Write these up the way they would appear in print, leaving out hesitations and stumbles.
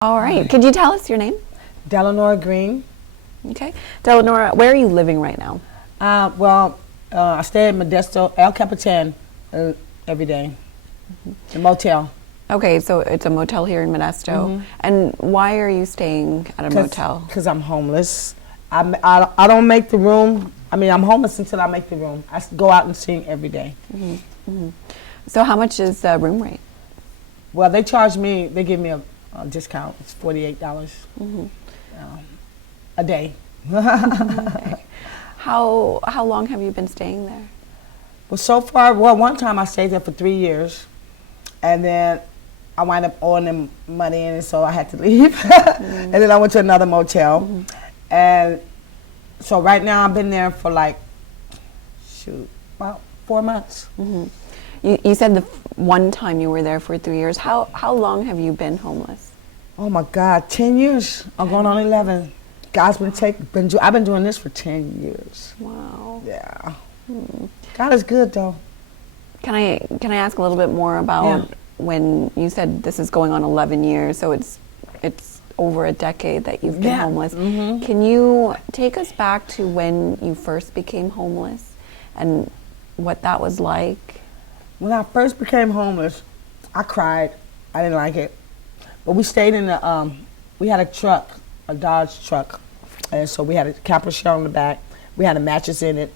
All right. Could you tell us your name? Dellanora Green. Okay. Dellanora, where are you living right now? I stay at Modesto, El Capitan every day. The motel. Okay, so it's a motel here in Modesto. And why are you staying at a motel? Because I'm homeless. I don't make the room. I mean, I'm homeless until I make the room. I go out and sing every day. So how much is the room rate? Well, they give me a discount. It's $48 a day. Okay. How long have you been staying there? Well, so far, one time I stayed there for 3 years, and then I wound up owing them money, and so I had to leave. And then I went to another motel, and so right now I've been there for like, about 4 months. You said the one time you were there for 3 years. How long have you been homeless? Oh my God, 10 years. I'm going on 11. God's I've been doing this for 10 years. Wow. Yeah. God is good though. Can I ask a little bit more about when you said this is going on 11 years, so it's over a decade that you've been homeless. Can you take us back to when you first became homeless and what that was like? When I first became homeless, I cried. I didn't like it. But we stayed in we had a truck, a Dodge truck. And so we had a camper shell in the back. We had a mattress in it.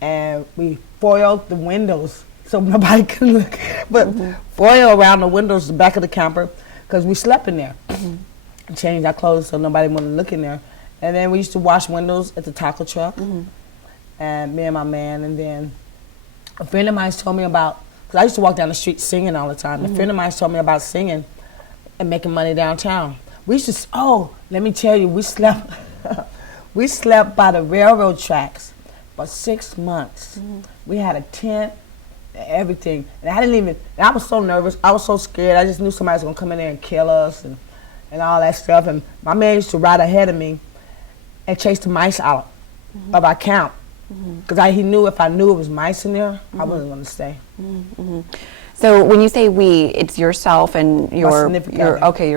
And we foiled the windows so nobody could look. But foil around the windows, the back of the camper, because we slept in there. And changed our clothes so nobody wanted to look in there. And then we used to wash windows at the taco truck. And me and my man, and then a friend of mine told me about, because I used to walk down the street singing all the time. A friend of mine told me about singing and making money downtown. We used to, let me tell you, we slept by the railroad tracks for 6 months. We had a tent and everything. And I was so nervous, I was so scared. I just knew somebody was gonna come in there and kill us and all that stuff. And my man used to ride ahead of me and chase the mice out of our camp. Because he knew if I knew it was mice in there, I wasn't gonna stay. So when you say we, it's yourself and your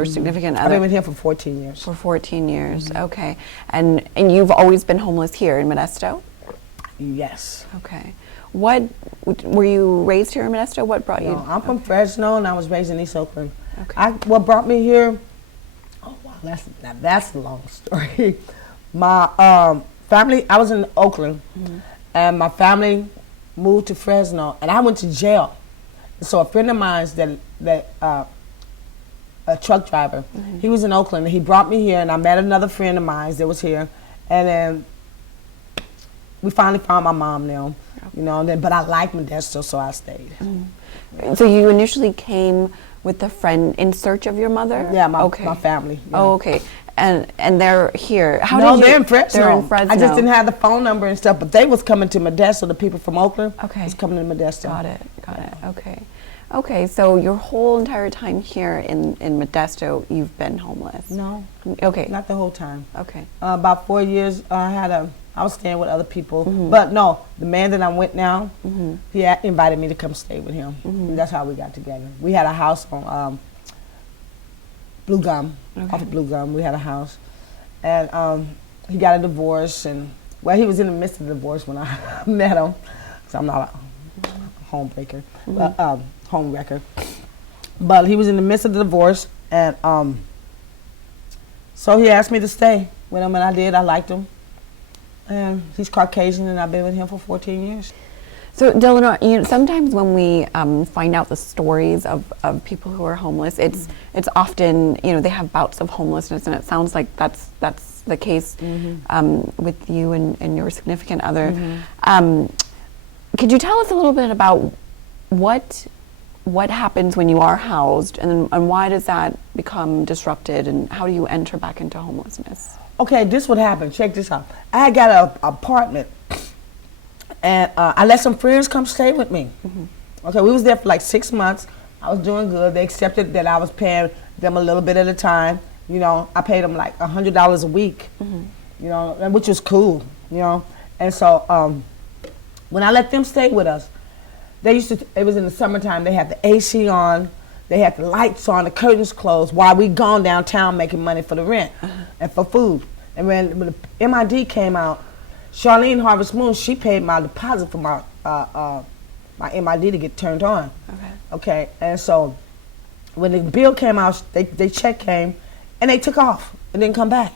significant other. I've been here for 14 years. For 14 years, okay. And you've always been homeless here in Modesto? Yes. Okay. Were you raised here in Modesto? What brought you? No, I'm from Fresno, and I was raised in East Oakland. Okay. What brought me here? Oh wow, that's a long story. My family, I was in Oakland, and my family moved to Fresno, and I went to jail. So a friend of mine a truck driver, he was in Oakland, and he brought me here, and I met another friend of mine that was here, and then we finally found my mom now, but I liked Modesto, so I stayed. So you initially came with a friend in search of your mother? Yeah, my family. Yeah. Oh, okay. And they're here. They're in Fresno. They're in Fresno. I just didn't have the phone number and stuff, but they was coming to Modesto. The people from Oakland was coming to Modesto. Got it. Okay. Okay, so your whole entire time here in Modesto, you've been homeless? No. Okay. Not the whole time. Okay. About 4 years, I was staying with other people. But no, the man that I'm with now, he invited me to come stay with him. And that's how we got together. We had a house on Blue Gum, off of Blue Gum. We had a house. And he got a divorce. And he was in the midst of the divorce when I met him. So I'm not a homebreaker, home wrecker. But he was in the midst of the divorce. And so he asked me to stay with him, and I did. I liked him. And he's Caucasian, and I've been with him for 14 years. So, Dellanora, sometimes when we find out the stories of people who are homeless, it's often, they have bouts of homelessness, and it sounds like that's the case with you and your significant other. Could you tell us a little bit about what happens when you are housed, and why does that become disrupted, and how do you enter back into homelessness? Okay, this would happen. Check this out. I got an apartment, and I let some friends come stay with me. Okay, we was there for like 6 months. I was doing good. They accepted that I was paying them a little bit at a time. I paid them like $100 a week, which was cool, And so when I let them stay with us, it was in the summertime. They had the AC on, They had the lights on, the curtains closed, while we gone downtown making money for the rent and for food. And when the MID came out, Charlene Harvest Moon, she paid my deposit for my my MID to get turned on. Okay, and so when the bill came out, they check came, and they took off and didn't come back.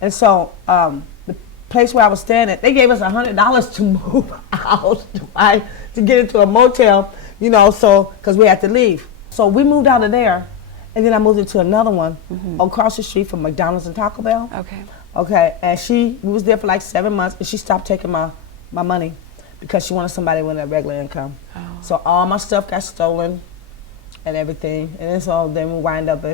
And so the place where I was staying at, they gave us $100 to move out, to get into a motel, you know, so because we had to leave. So we moved out of there, and then I moved into another one across the street from McDonald's and Taco Bell. Okay, and we was there for like 7 months, and she stopped taking my money because she wanted somebody with a regular income. So all my stuff got stolen and everything, and then we wind up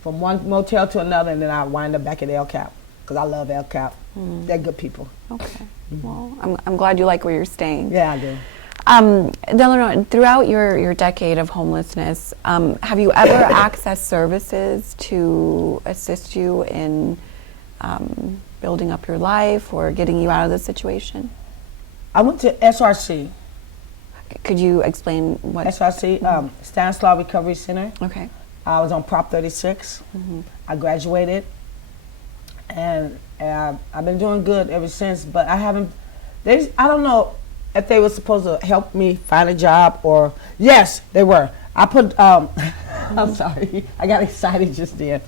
from one motel to another, and then I wind up back at El Cap because I love El Cap. They're good people. Okay. Well, I'm glad you like where you're staying. Yeah, I do. Dellanora, throughout your decade of homelessness, have you ever accessed services to assist you in building up your life or getting you out of the situation? I went to SRC. Could you explain what? SRC, Stanislaw Recovery Center. Okay. I was on Prop 36. I graduated, and I've been doing good ever since, but I haven't, I don't know if they were supposed to help me find a job or, yes, they were. I put, I'm sorry, I got excited just then.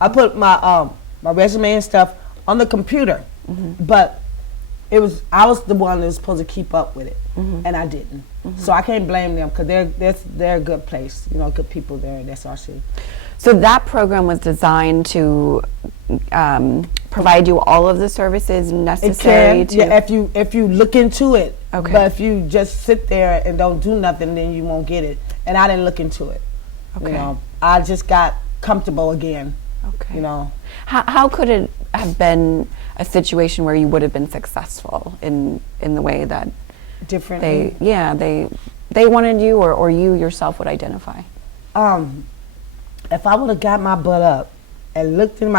I put my resume and stuff on the computer, but I was the one that was supposed to keep up with it, and I didn't. So I can't blame them because they're a good place, you know, good people there at SRC. So that program was designed to provide you all of the services necessary it can, yeah, if you look into it. Okay. But if you just sit there and don't do nothing, then you won't get it. And I didn't look into it. Okay. You know, I just got comfortable again. Okay. You know. How could it have been a situation where you would have been successful in the way that differently? They wanted you, or you yourself would identify? If I would have got my butt up and looked in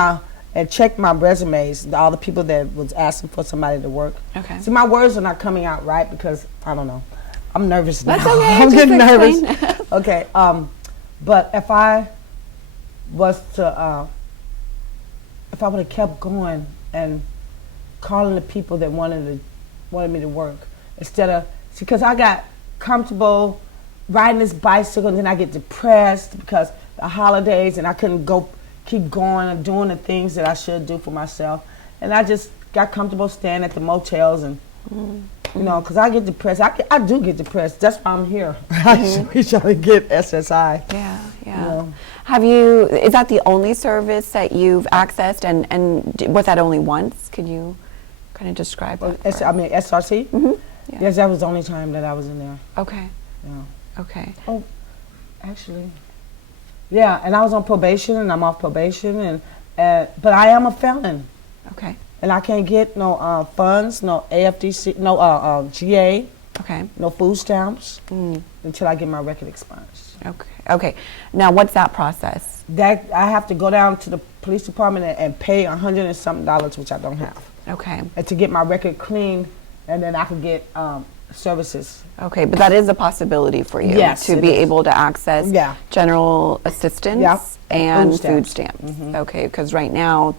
and checked my resumes, all the people that was asking for somebody to work. Okay. See, my words are not coming out right because I don't know. I'm nervous now. That's okay. I'm getting nervous. Okay. But if I was to, if I would have kept going and calling the people that wanted me to work instead of, because I got comfortable riding this bicycle and then I get depressed because the holidays and I couldn't keep going and doing the things that I should do for myself. And I just got comfortable staying at the motels and, you know, because I get depressed. I do get depressed. That's why I'm here. We trying to get SSI. Yeah. You know. Is that the only service that you've accessed, and was that only once? Could you kind of describe that? SRC? Yeah. Yes, that was the only time that I was in there. Okay. Yeah. Okay. Oh, actually, yeah, and I was on probation, and I'm off probation, but I am a felon. Okay. And I can't get no funds, no AFDC, no GA, okay, no food stamps until I get my record expunged. Okay. Okay. Now, what's that process? That I have to go down to the police department and pay $100 and something, which I don't have. Okay. And to get my record clean, and then I can get services. Okay, but that is a possibility for you, yes, to be able to access general assistance and food stamps. Okay, because right now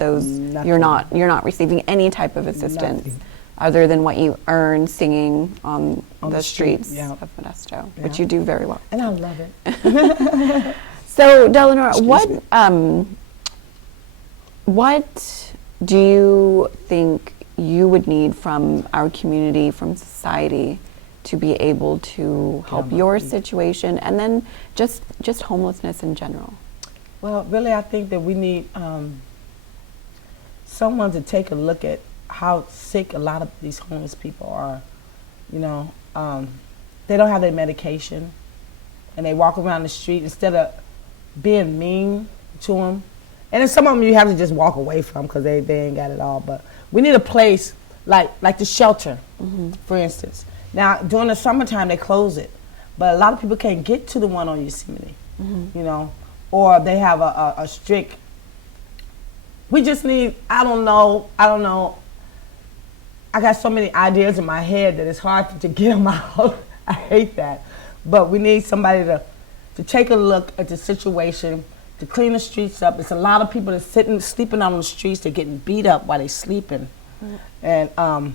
you're not receiving any type of assistance other than what you earn singing on the streets of Modesto, which you do very well. And I love it. So, Dellanora, what do you think you would need from our community, from society, to be able to help your situation, and then just homelessness in general? Well, really, I think that we need someone to take a look at how sick a lot of these homeless people are. You know, they don't have their medication, and they walk around the street instead of being mean to them. And then some of them you have to just walk away from because they ain't got it all. But we need a place like the shelter, for instance. Now, during the summertime, they close it. But a lot of people can't get to the one on Yosemite, you know, or they have a strict. We just need, I don't know. I got so many ideas in my head that it's hard to get them out. I hate that. But we need somebody to to take a look at the situation, to clean the streets up. It's a lot of people that's sleeping on the streets. They're getting beat up while they're sleeping. And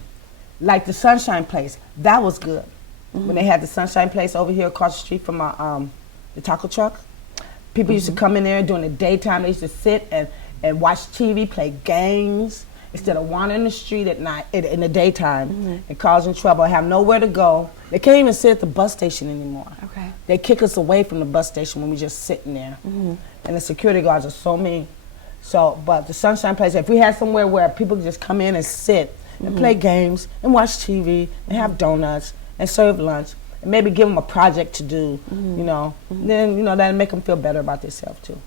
like the Sunshine Place, that was good. When they had the Sunshine Place over here across the street from the taco truck, people used to come in there during the daytime. They used to sit and watch TV, play games, instead of wandering the street at night, in the daytime, and causing trouble, have nowhere to go. They can't even sit at the bus station anymore. Okay. They kick us away from the bus station when we just sitting there. And the security guards are so mean. So, but the Sunshine Place, if we had somewhere where people could just come in and sit and play games and watch TV and have donuts and serve lunch and maybe give them a project to do, you know, then, you know, that'll make them feel better about themselves too.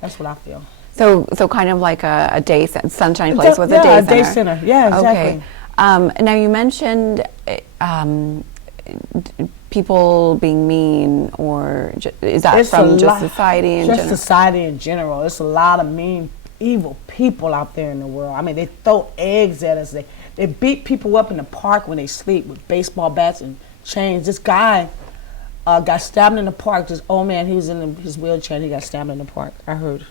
That's what I feel. So kind of like a day Sunshine Place was a day center. Yeah, a day center. Yeah, exactly. Okay. Now you mentioned people being mean, or is that It's from a just lot- society in just general? society in general. There's a lot of mean, evil people out there in the world. I mean, they throw eggs at us. They beat people up in the park when they sleep with baseball bats and chains. This guy got stabbed in the park. This old man, he was in his wheelchair and he got stabbed in the park. I heard.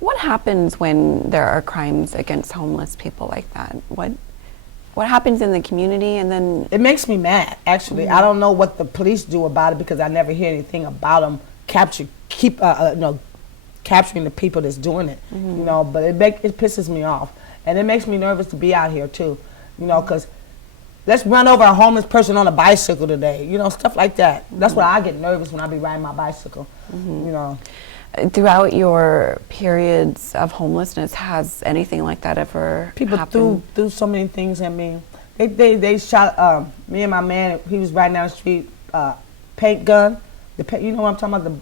What happens when there are crimes against homeless people like that? What happens in the community, and then It makes me mad, actually. I don't know what the police do about it because I never hear anything about them capturing the people that's doing it. You know, but it pisses me off, and it makes me nervous to be out here too. You know, because let's run over a homeless person on a bicycle today. You know, stuff like that. That's why I get nervous when I be riding my bicycle. You know. throughout your periods of homelessness, has anything like that ever People happened? threw so many things at me. They shot me and my man. He was riding down the street, paint gun. You know what I'm talking about?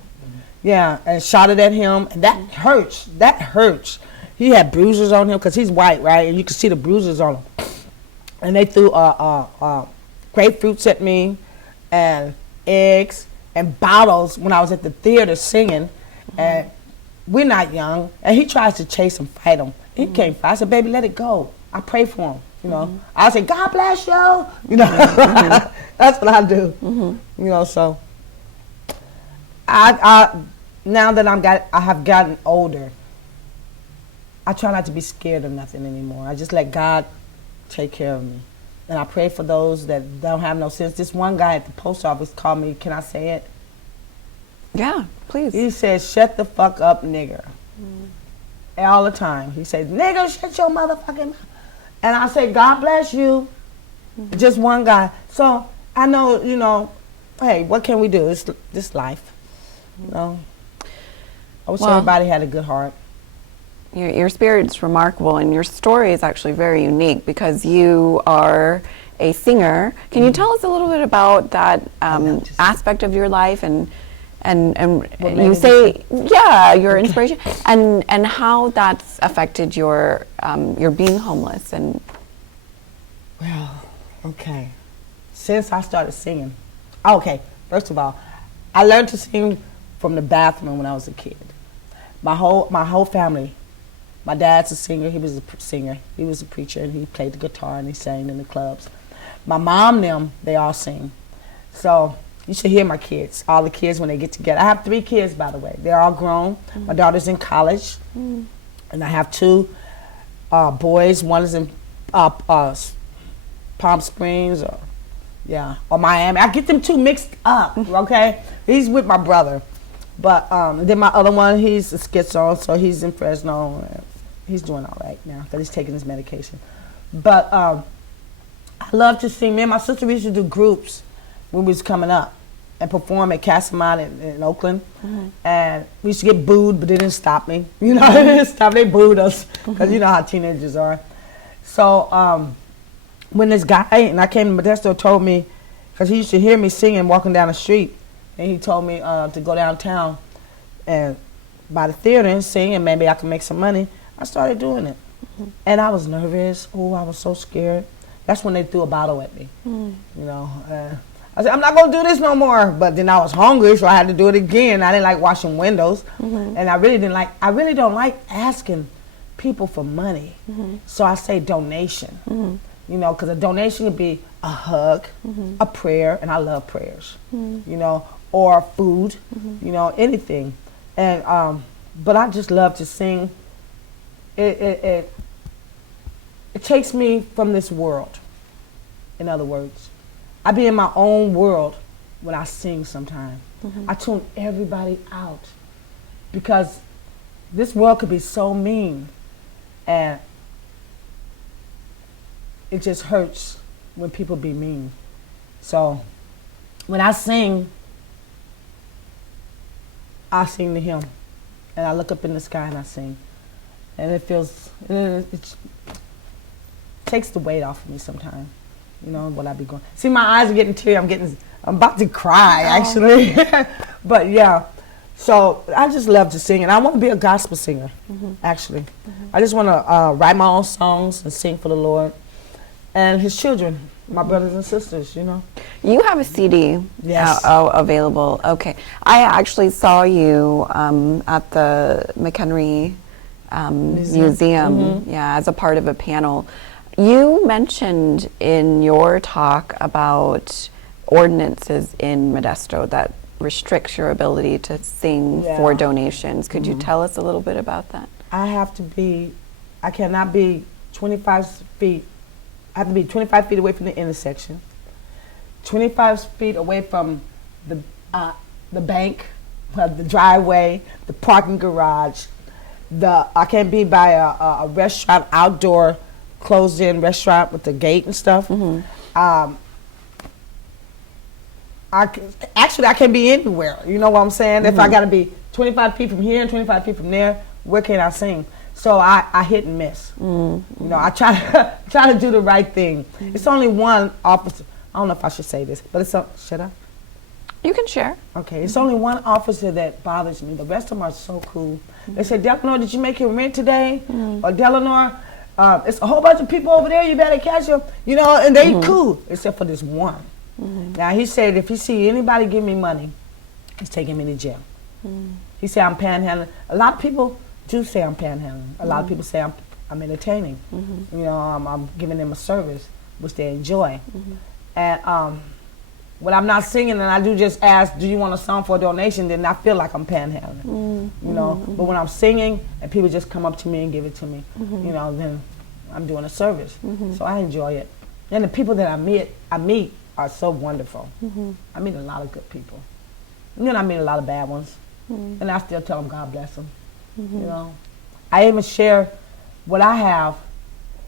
Yeah, and shot it at him, and that hurts. That hurts. He had bruises on him because he's white, right? And you can see the bruises on him. And they threw grapefruits at me, and eggs and bottles when I was at the theater singing. And we're not young, and he tries to chase and fight him. He can't fight. I said, baby, let it go. I pray for him, you know. I say, God bless you, you know. That's what I do, you know. So I now that I have gotten older, I try not to be scared of nothing anymore. I just let God take care of me, and I pray for those that don't have no sense. This one guy at the post office called me. Can I say it? Yeah, please. He says, shut the fuck up, nigger. All the time. He says, nigger, shut your motherfucking mouth. And I say, God bless you. Just one guy. So I know, you know, hey, what can we do? It's this life. You know? I wish everybody had a good heart. Your spirit's remarkable, and your story is actually very unique because you are a singer. Can you tell us a little bit about that aspect of your life, and you say, your inspiration, and how that's affected your being homeless? And well, okay. Since I started singing, first of all, I learned to sing from the bathroom when I was a kid. My whole family. My dad's a singer. He was a singer. He was a preacher, and he played the guitar and he sang in the clubs. My mom, they all sing. So you should hear my kids, all the kids when they get together. I have 3 kids, by the way. They're all grown. My daughter's in college, and I have 2 boys. One is in Palm Springs or Miami. I get them 2 mixed up, okay? He's with my brother. But then my other one, he's a schizo, so he's in Fresno. He's doing all right now because he's taking his medication. But I love to sing. Me and my sister, we used to do groups when we was coming up and perform at Casamont in Oakland. And we used to get booed, but they didn't stop me. You know, they didn't stop. They booed us because you know how teenagers are. So when this guy, and I came to Modesto, told me, because he used to hear me singing walking down the street, and he told me to go downtown and by the theater and sing, and maybe I could make some money. I started doing it. And I was nervous. Oh, I was so scared. That's when they threw a bottle at me. You know, I said, I'm not going to do this no more. But then I was hungry, so I had to do it again. I didn't like washing windows. And I really don't like asking people for money. So I say donation. You know, because a donation could be a hug, a prayer, and I love prayers. You know, or food, you know, anything. And but I just love to sing. It takes me from this world. In other words, I be in my own world when I sing sometimes. I tune everybody out because this world could be so mean, and it just hurts when people be mean. So when I sing to him, and I look up in the sky and I sing, and it feels, it takes the weight off of me sometimes. You know what I be going. See, my eyes are getting teary. I'm about to cry actually. But yeah, so I just love to sing, and I want to be a gospel singer. Actually, I just want to write my own songs and sing for the Lord and His children, my brothers and sisters. You know. You have a CD available. Okay, I actually saw you at the McHenry Museum. Yeah, as a part of a panel. You mentioned in your talk about ordinances in Modesto that restricts your ability to sing for donations. Could you tell us a little bit about that? I cannot be 25 feet. I have to be 25 feet away from the intersection, 25 feet away from the bank, the driveway, the parking garage. I can't be by a restaurant, outdoor, closed-in restaurant with the gate and stuff. I can't be anywhere. You know what I'm saying? If I got to be 25 feet from here and 25 feet from there, where can I sing? So I hit and miss. You know, I try to do the right thing. It's only one officer. I don't know if I should say this, but should I? You can share. Okay, it's only one officer that bothers me. The rest of them are so cool. They say, Dellanora, did you make your rent today? Or Dellanora, it's a whole bunch of people over there, you better catch them. You know, and they cool, except for this one. Now, he said if he see anybody give me money, he's taking me to jail. He said I'm panhandling. A lot of people do say I'm panhandling. A lot of people say I'm entertaining. You know, I'm giving them a service, which they enjoy. And when I'm not singing and I do just ask, do you want a song for a donation, then I feel like I'm panhandling. You know, but when I'm singing and people just come up to me and give it to me, you know, then I'm doing a service. So I enjoy it. And the people that I meet are so wonderful. I meet a lot of good people. And then I meet a lot of bad ones. And I still tell them God bless them. You know, I even share what I have,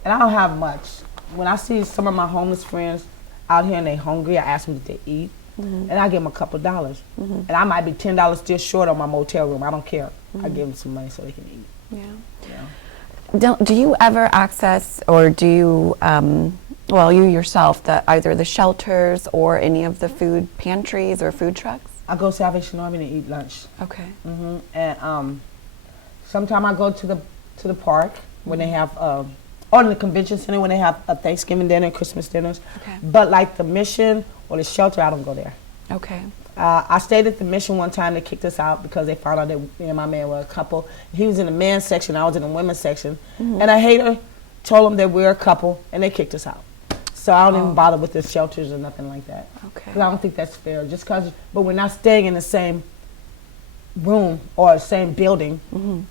and I don't have much. When I see some of my homeless friends out here and they hungry, I ask them if they eat, and I give them a couple of dollars. And I might be $10 still short on my motel room. I don't care. I give them some money so they can eat. Do you ever access, or do you, well, you yourself, either the shelters or any of the food pantries or food trucks? I go to Salvation Army to eat lunch. Okay. And sometimes I go to the park when they have, or in the convention center when they have a Thanksgiving dinner, Christmas dinners. Okay. But like the mission or the shelter, I don't go there. Okay. I stayed at the mission one time. They kicked us out because they found out that me and my man were a couple. He was in the men's section, I was in the women's section. And a hater told them that we're a couple, and they kicked us out. So I don't even bother with the shelters or nothing like that. Okay. Because I don't think that's fair. But we're not staying in the same room or same building.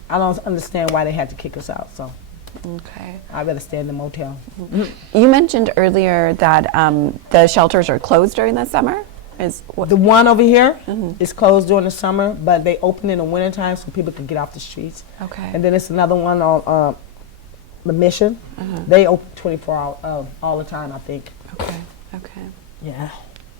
I don't understand why they had to kick us out. So. Okay. I'd rather stay in the motel. You mentioned earlier that the shelters are closed during the summer? The one over here is closed during the summer, but they open in the wintertime so people can get off the streets. Okay. And then it's another one on the mission. They open 24 hours all the time, I think. Okay. Okay. Yeah.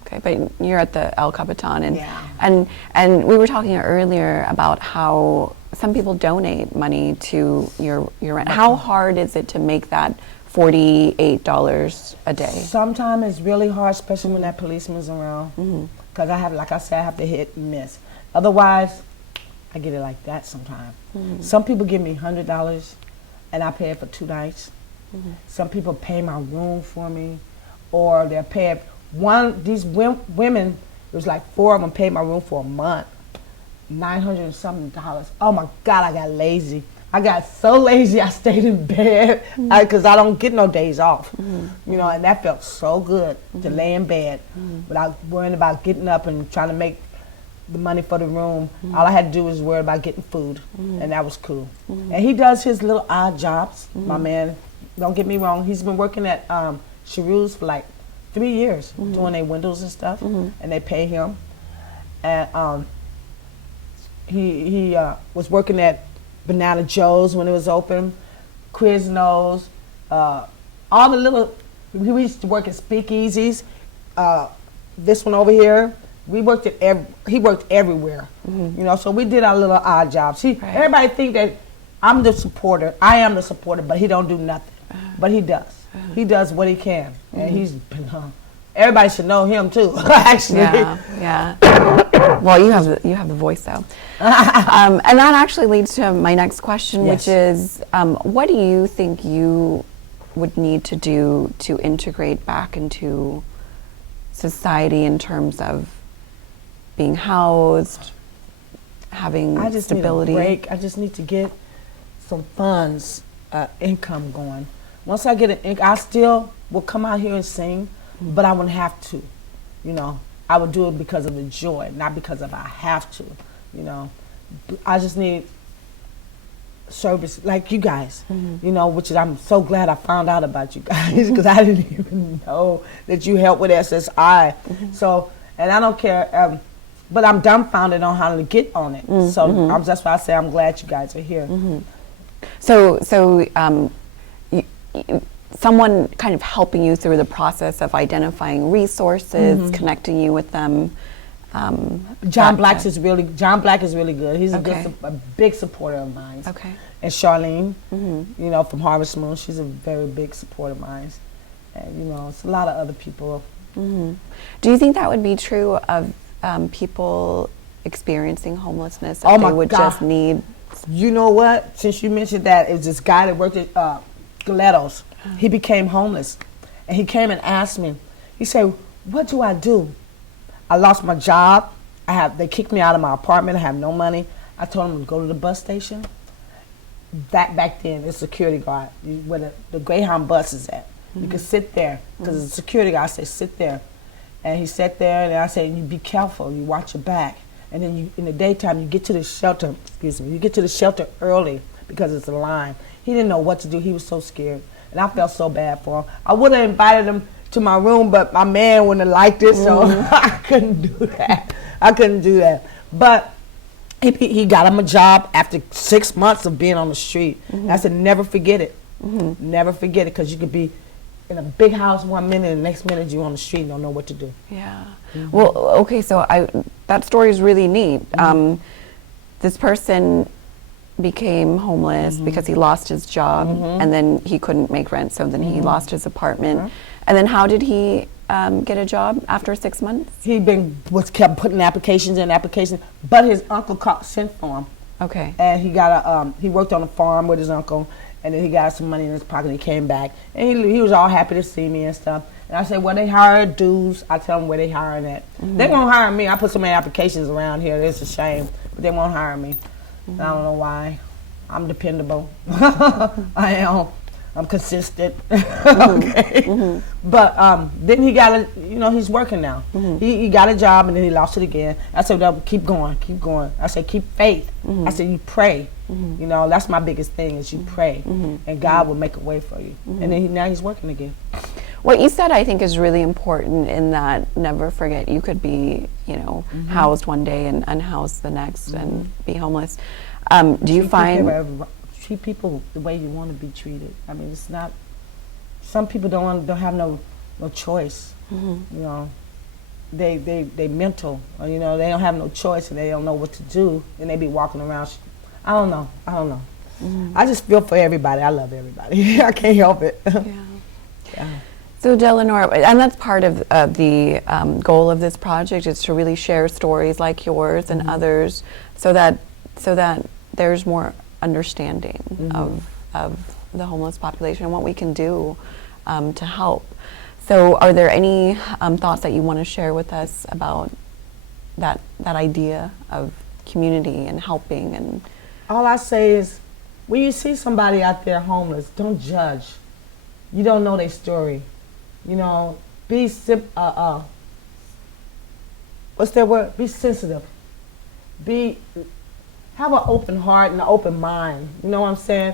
Okay, but you're at the El Capitan, and we were talking earlier about how some people donate money to your rent. How hard is it to make that $48 a day? Sometimes it's really hard, especially when that policeman's around. Because I have to hit and miss. Otherwise, I get it like that sometimes. Some people give me $100 and I pay it for 2 nights. Some people pay my room for me, or they'll pay it. These women, it was like 4 of them paid my room for a month. $900 and something. Oh my God, I got lazy. I got so lazy I stayed in bed because I don't get no days off. You know, and that felt so good to lay in bed without worrying about getting up and trying to make the money for the room. All I had to do was worry about getting food, and that was cool. And he does his little odd jobs. My man, don't get me wrong, he's been working at Cherou's for like 3 years, doing their windows and stuff, and they pay him. And he was working at Banana Joe's when it was open, Quiznos, all the little, we used to work at speakeasies. This one over here, he worked everywhere, you know, so we did our little odd jobs. Everybody think that I'm the supporter. I am the supporter, but he don't do nothing. But he does. He does what he can, and he's everybody should know him too, actually. Yeah. Well, you have the voice though, and that actually leads to my next question, which is, what do you think you would need to do to integrate back into society in terms of being housed, having stability? Need a break. I just need to get some funds, income going. Once I get an income, I still will come out here and sing, but I wouldn't have to, you know. I would do it because of the joy, not because of I have to, you know. I just need service like you guys, you know, which is, I'm so glad I found out about you guys because I didn't even know that you help with SSI. So, and I don't care, but I'm dumbfounded on how to get on it. So that's why I say I'm glad you guys are here. So someone kind of helping you through the process of identifying resources, connecting you with them. John Black is really good. He's a big supporter of mine. Okay. And Charlene, you know, from Harvest Moon, she's a very big supporter of mine. And you know, it's a lot of other people. Do you think that would be true of people experiencing homelessness? If they would just need. You know what? Since you mentioned that, it was this guy that worked at Galetto's. He became homeless, and he came and asked me. He said, "What do I do? I lost my job. They kicked me out of my apartment. I have no money." I told him to go to the bus station. Back then, it's security guard where the Greyhound bus is at. You can sit there because the security guard said sit there, and he sat there. And I said, "You be careful. You watch your back." And then in the daytime, you get to the shelter. You get to the shelter early because it's a line. He didn't know what to do. He was so scared. And I felt so bad for him. I would have invited him to my room, but my man wouldn't have liked it, so I couldn't do that. But he got him a job after 6 months of being on the street. I said, never forget it. Never forget it, because you could be in a big house 1 minute, and the next minute you're on the street and don't know what to do. Yeah. Well, okay, so that story is really neat. This person became homeless because he lost his job, and then he couldn't make rent, so then he lost his apartment. And then how did he get a job after 6 months? He kept putting applications, but his uncle sent for him. Okay. And he got he worked on a farm with his uncle, and then he got some money in his pocket. And he came back, and he was all happy to see me and stuff. And I said, well, they hire dudes. I tell them where they hiring at. They won't hire me. I put so many applications around here. It's a shame, but they won't hire me. I don't know why. I'm dependable. I am. I'm consistent. Okay. But then he got he's working now. He got a job, and then he lost it again. I said, no, keep going. I said, keep faith. I said, you pray. You know, that's my biggest thing is you pray, and God will make a way for you. And then now he's working again. What you said, I think, is really important in that never forget you could be, housed one day and unhoused the next and be homeless. Do you find... Treat people the way you want to be treated. I mean, it's not... Some people don't have no choice. You know, they mental. Or, they don't have no choice, and they don't know what to do, and they be walking around. I don't know. I just feel for everybody. I love everybody. I can't help it. Yeah. So Dellanora, and that's part of the goal of this project, is to really share stories like yours and others, so that there's more understanding of the homeless population and what we can do to help. So are there any thoughts that you want to share with us about that idea of community and helping? And all I say is, when you see somebody out there homeless, don't judge. You don't know their story. Be what's that word? Be sensitive. have an open heart and an open mind. You know what I'm saying?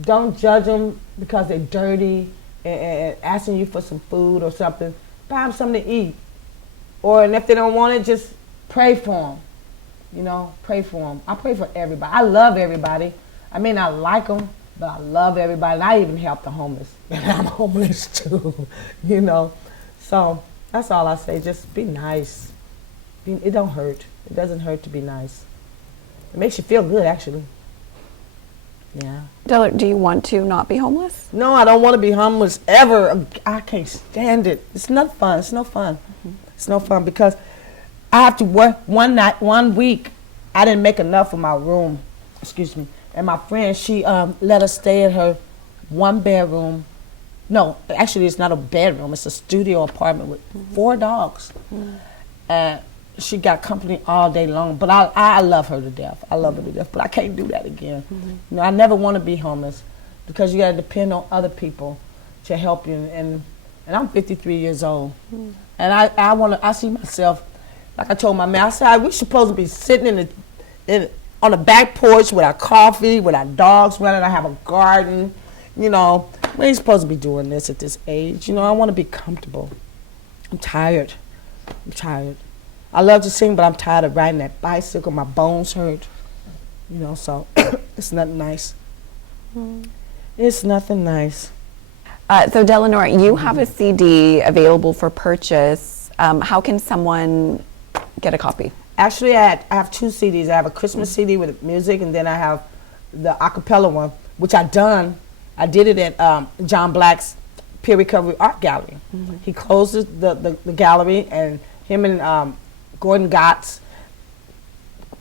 Don't judge them because they're dirty and asking you for some food or something. Buy them something to eat. And if they don't want it, just pray for them. You know, pray for them. I pray for everybody. I love everybody. I mean, I like them, but I love everybody. And I even help the homeless. And I'm homeless too, you know. So that's all I say. Just be nice. It don't hurt. It doesn't hurt to be nice. It makes you feel good, actually. Yeah. Della, do you want to not be homeless? No, I don't want to be homeless ever. I can't stand it. It's not fun. It's no fun. It's no fun because I have to work one week. I didn't make enough for my room. Excuse me. And my friend, she let us stay in her 1-bedroom. No, actually, it's not a bedroom. It's a studio apartment with 4 dogs. And she got company all day long. But I love her to death. I love her to death. But I can't do that again. You know, I never want to be homeless because you got to depend on other people to help you. And I'm 53 years old. And I see myself, like I told my man, I said, we're supposed to be sitting on the back porch with our coffee, with our dogs running. I have a garden, you know. We ain't supposed to be doing this at this age. You know, I want to be comfortable. I'm tired. I love to sing, but I'm tired of riding that bicycle. My bones hurt. You know, so it's nothing nice. It's nothing nice. So Dellanora, you have a CD available for purchase. How can someone get a copy? Actually, I have 2 CDs. I have a Christmas CD with music, and then I have the acapella one, which I did it at John Black's Peer Recovery Art Gallery. He closes the gallery, and him and Gordon Gotts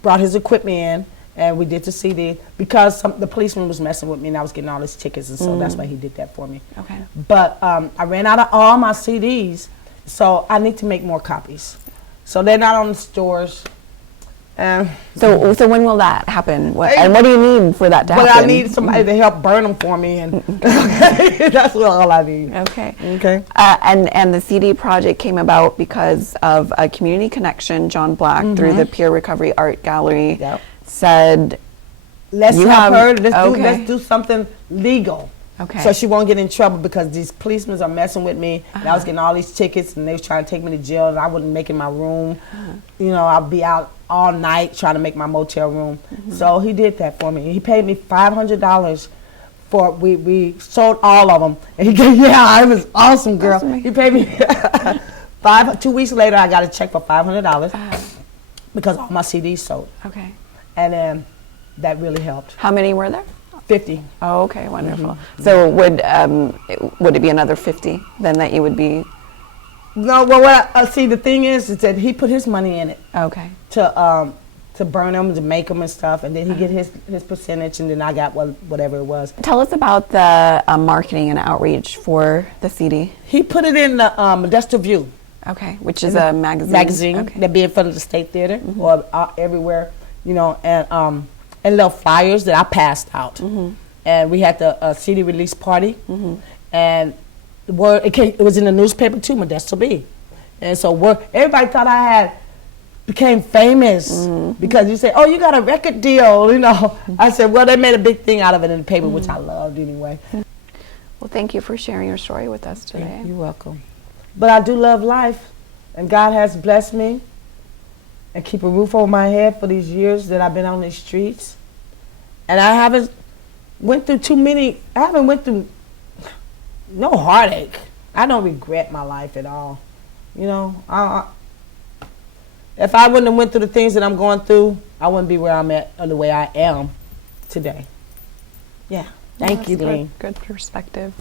brought his equipment in, and we did the CD because the policeman was messing with me, and I was getting all his tickets, and so that's why he did that for me. Okay. But I ran out of all my CDs, so I need to make more copies. So they're not on the stores. So when will that happen? And what do you need for that to happen? But I need somebody to help burn them for me, and that's all I need. Okay. Okay. And the CD project came about because of a community connection. John Black, through the Peer Recovery Art Gallery, said, let's help her. Let's do something legal. Okay. So she won't get in trouble because these policemen are messing with me. And I was getting all these tickets, and they was trying to take me to jail, and I wouldn't make in my room. You know, I'd be out all night trying to make my motel room. So he did that for me. He paid me $500 for we sold all of them. And he gave, it was awesome, girl. He paid me 2 weeks later. I got a check for $500 because all my CDs sold. Okay. And then that really helped. How many were there? 50. Oh, okay, wonderful. So would it be another 50 then that you would be? No, well, see, the thing is that he put his money in it. Okay. To burn them, to make them and stuff, and then he get his percentage, and then I got whatever it was. Tell us about the marketing and outreach for the CD. He put it in the Modesto View. Okay, which is a magazine. Magazine that be in front of the State Theater or everywhere, you know, and little flyers that I passed out. And we had the CD release party, and the word it was in the newspaper too, Modesto B. And so everybody thought I became famous because you say, oh, you got a record deal, you know. I said, well, they made a big thing out of it in the paper, which I loved anyway. Well, thank you for sharing your story with us today. You're welcome. But I do love life, and God has blessed me and keep a roof over my head for these years that I've been on these streets. And I haven't went through no heartache. I don't regret my life at all. You know, if I wouldn't have went through the things that I'm going through, I wouldn't be where I'm at or the way I am today. Yeah. Thank you, Leng. Good perspective.